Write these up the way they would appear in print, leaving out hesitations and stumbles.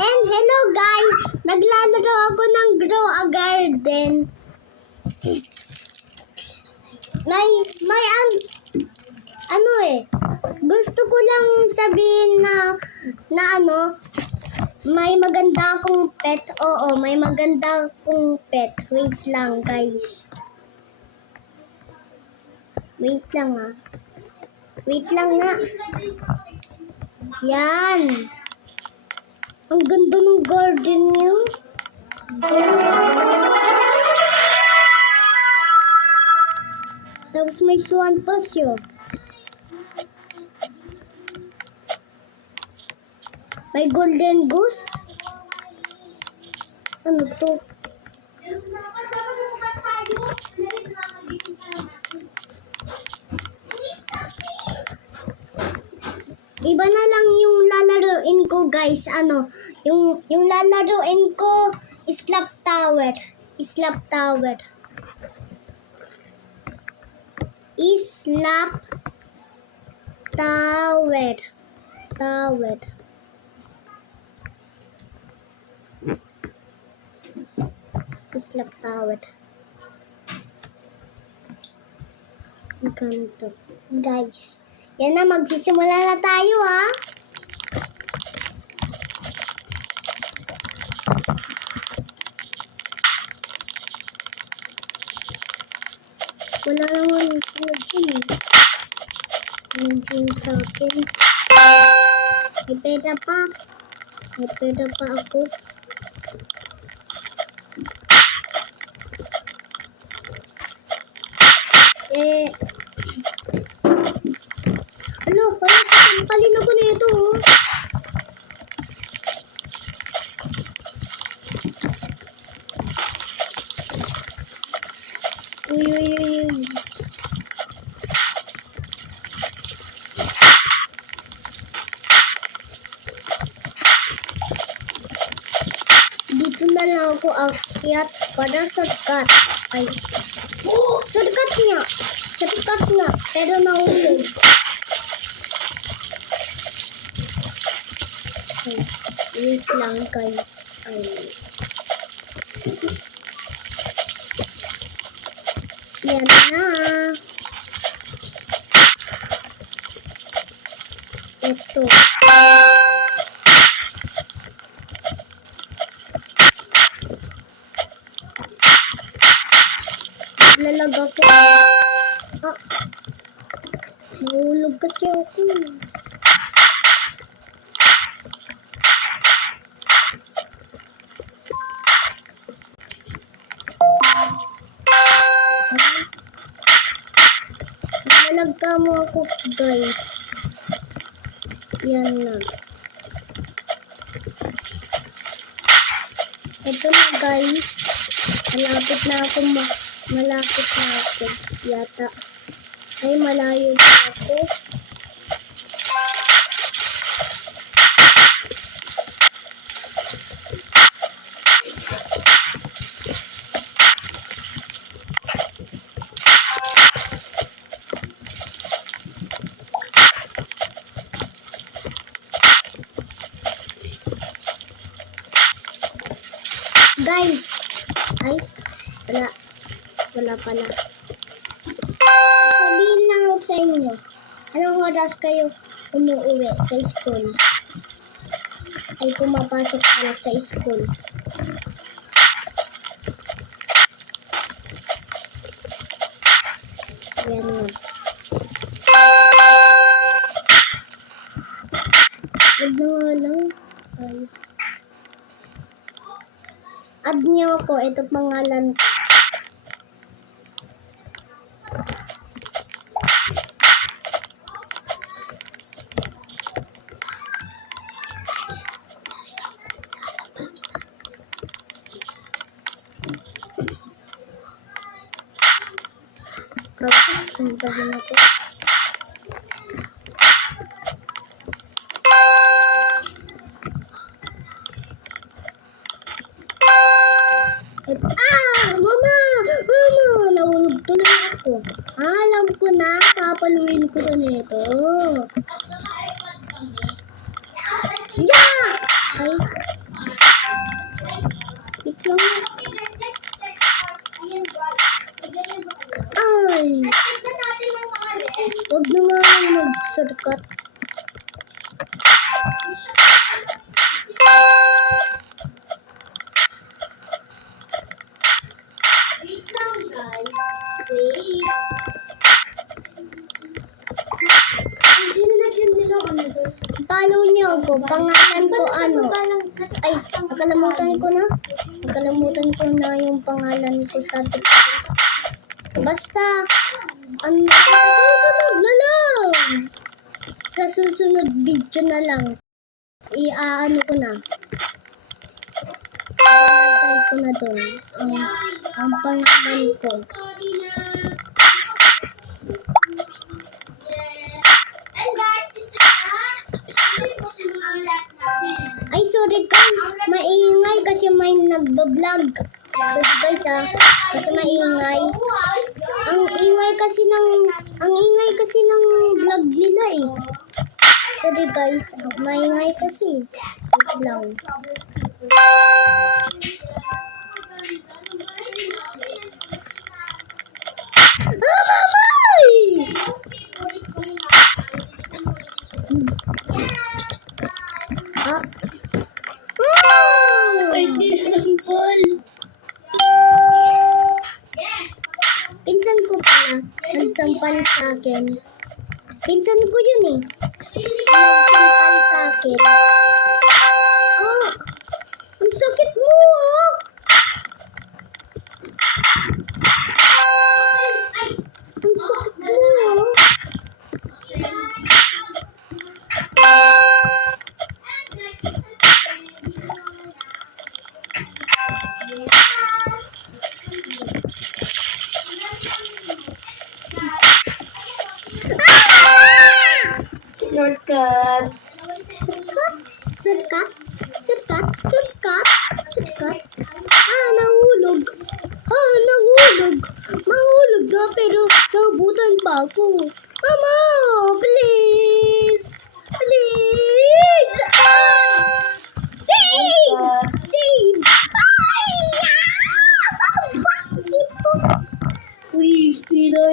And hello guys! Naglalaro ako ng Grow a Garden. May gusto ko lang sabihin na may maganda akong pet. Oo, may maganda akong pet. Wait lang guys. Wait lang nga. Yan. Ang ganda ng garden niyo. Tapos may swan pasyo. May golden goose. Ano to? Iba na lang yung lalaruin ko guys. Yung lalaruin ko Slap Tower. Slap Tower. Slap Tower. Tower. Slap Tower. Ganito. Guys. Yan na, magsisimula na tayo ha. Wala naman dyan eh. Nandiyan sa akin. May pera pa. May pera pa ako. Parang sampalin ako na ito. Uy. Dito na lang ako akyat para shortcut. Ay. Shortcut nga. Pero nahulog. Wait lang guys. Yan na. Ito. Lalag ako. Mahulog kasi ako. Nalagka mo ako guys. Yan na. Ito na guys. Malapit na ako yata. Ay malayo na ako. Guys, ay, wala pala. Sabihin lang ako sa inyo, anong oras kayo umuwi sa school? Ay, pumapasok pala sa school. Yan na. Huwag na nga lang. Ay. Add niyo ako, ito pangalan ko. Tapos, sundahin ako. Mama! Nahulog tuloy ako. Alam ko na, papaluin ko na nito. Yeah! Ay, Wait lang, guys. Wait. Sino nagsindi ng ano doon? Follow niyo ako. Pangalan ko ano. Ay, nakalimutan ko na. Nakalimutan ko na yung pangalan ko sa TikTok. Basta, ano, susunod na lang. Sa susunod video na lang. I-ano ko na. Ilagay ko na doon. Ang pangalan ko. Ay, sorry guys. Maingay kasi may nagbablog. Sorry guys kasi maingay. Ang ingay kasi ng vlog nila eh. Sorry guys, maingay kasi. Wait lang. Mamay! Ah. Pinsan ko pala, nagsampal sa akin. Pinsan ko yun eh. Nagsampal sa akin. Ah, ang sakit mo ah. Ang sakit mo ah. Shortcut. Shortcut. Nahulog. Mahulog na pero nabutan pa ako. Mama, please. Save. Please, Peter,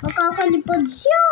Makakalikod siya.